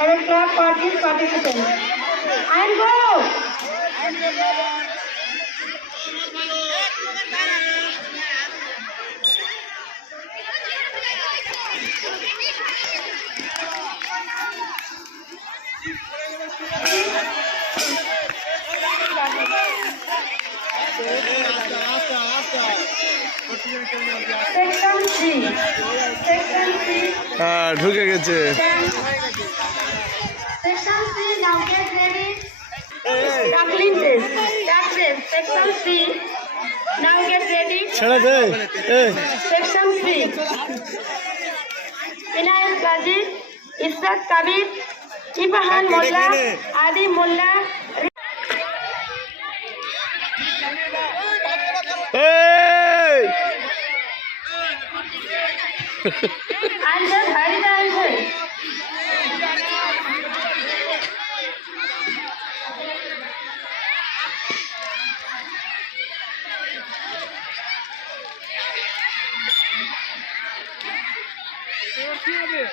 and a clap for these participants. And go! হ্যাঁ ঢুকে গেছে Acquaintances. That's it. Section C. Now get ready. Shut up, hey. hey. Section C. Inayat Gazi, Israt Kabir, Ibahan Molla, Adi Molla. Hey! and the Haridas. Yasin abi.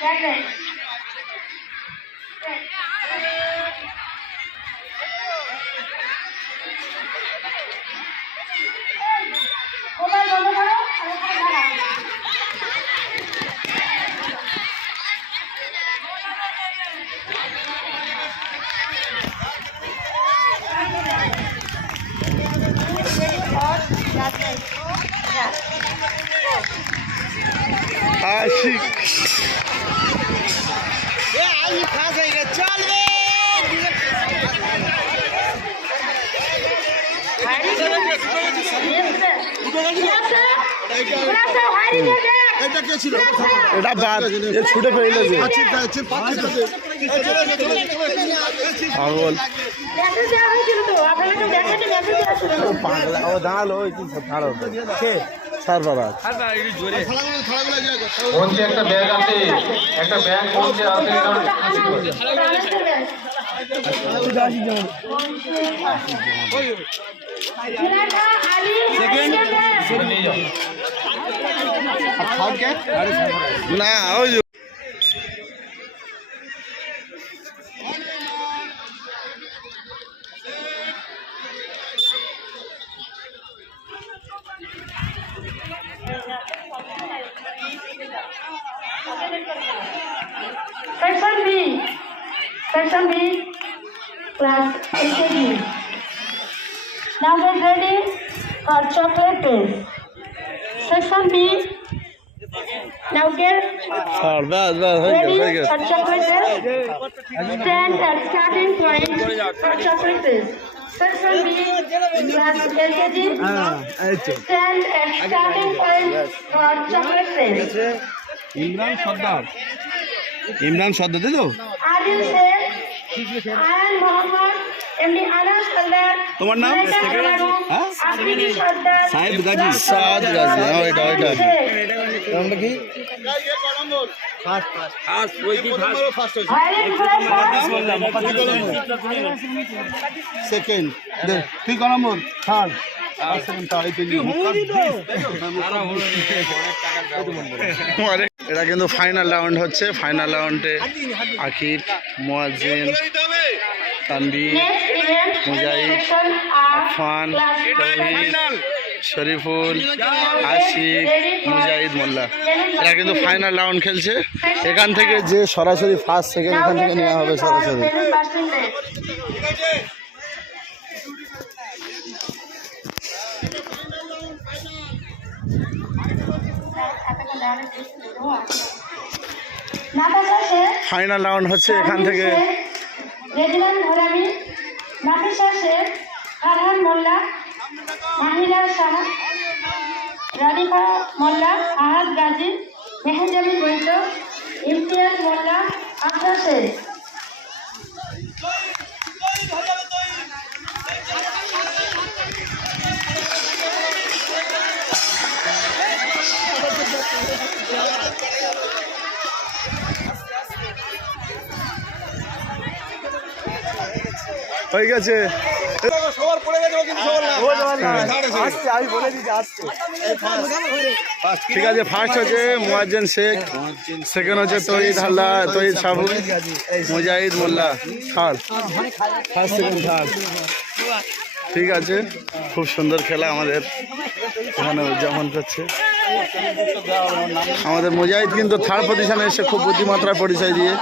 Gel gel. Gel. Ashiq sir. Yes, sir. Yes, sir. হাইরি করে এটা কে ছিল? এটা বাদ। এ ছুটে পাগল ছিল তো। পাগলা ও দাঁড়াল ওই তুই ছাড়ো কে? সারফরাজ বলছি একটা ব্যাগ আছে। একটা ব্যাগ বলছে আছে ওটা না ওই Section B. Section B. Class LKG. Now get ready for chocolate test. Section B. Now get হয়ে হয়ে ready for chocolate. Stand at starting point for chocolate. Section B. Class LKG. Stand at starting point for chocolate. Imran সর্দার ইমরান সর্দার তাই তো Mohammed, MD Anas Sardar, তোমার নাম? হ্যাঁ? Sardar, সাহেব গাজী। সাদ গাজী। হ্যাঁ ওইটা ওইটা নামটা কি? সেকেন্ড। তুই ক নম্বর? থার্ড। এটা কিন্তু ফাইনাল রাউন্ড হচ্ছে। ফাইনাল রাউন্ডে আকিব মোয়াজিন section R, আফান শরীফুল আশিক মুজাহিদ মোল্লা। এরা কিন্তু ফাইনাল রাউন্ড খেলছে। এখান থেকে যে সরাসরি ফার্স্ট সেকেন্ড এখান থেকে নেওয়া হবে সরাসরি। ফাইনাল রাউন্ড হচ্ছে এখান থেকে। রেজিনান ঘোরামি নাফিসা শেখ ফারহান মোল্লা মাহিরা শাহ, রানিফা মোল্লা, আহাদ গাজী মেহেজাবি বৈদ্য ইমতিয়াজ মোল্লা আফরা শেখ। হয়ে গেছে। ঠিক আছে ফার্স্ট হচ্ছে মুয়াজ্জেন শেখ সেকেন্ড হচ্ছে Tahid Halla Tahid Sabu Mujahid Molla third. First second third ঠিক আছে খুব সুন্দর খেলা আমাদের এখানে উদযাপন করছে। আমাদের মুজাহিদ কিন্তু থার্ড পজিশনে এসে খুব বুদ্ধিমাত্রায় পরিচয় দিয়ে।